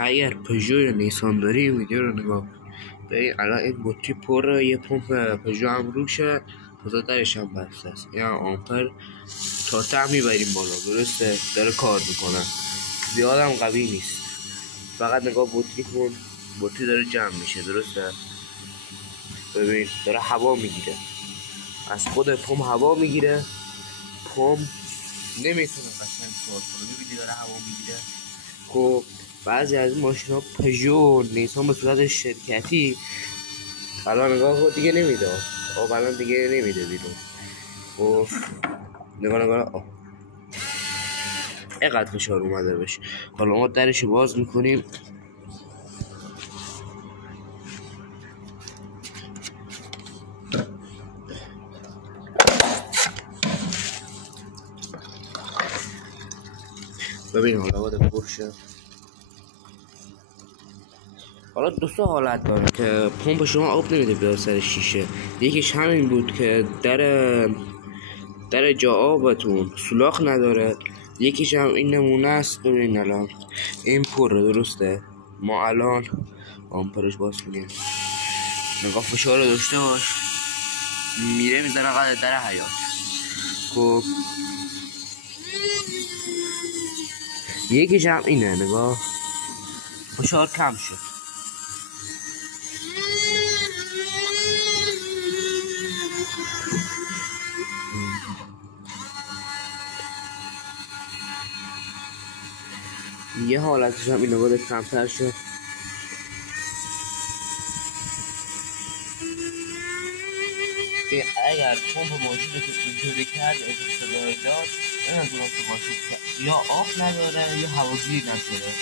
اگر پژو یا نیسان داری این ویدیو رو نگاه کن. ببین الان این بطری پره، یه پمپ پژو هم روشه، تازه درش هم بسته است. این آمپر تا ته میبریم بالا، درسته؟ داره کار میکنه، زیاد هم قوی نیست. فقط نگاه بطری کن، بطری داره جمع میشه، درسته؟ ببین داره هوا میگیره، از خود پمپ هوا میگیره، پمپ نمیتونه قشنگ کار کنه. میبینی داره هوا میگیره. خب بعضی از این ماشین ها پژو نیسان به صورت شرکتی الان نگاه کن دیگه نمیده. الان دیگه نمیده بیرون. خب نگاه اینقدر فشار اومده بشه. حالا ما درش باز میکنیم. ببین حالا باید پرشه. حالا دو تا حالت داره که پمپ شما آب نمیده بیاد سر شیشه. یکیش همین بود که در جا آبتون سولاخ نداره. یکیش هم این نمونه است. ببین الان این پره، درسته؟ ما الان آمپرش باز میگیم، نگاه فشار رو داشته باش، میره میزنه قدر در حیات. خب یکیش هم اینه، نگاه فشار کم شد. یه حالتش هم اینو بده کمتر شد. اگر پمپ ماشین رو اینطوری کرد اصلا داد، این از اون که ماشین یا آب نداره یا هواگیری نشده.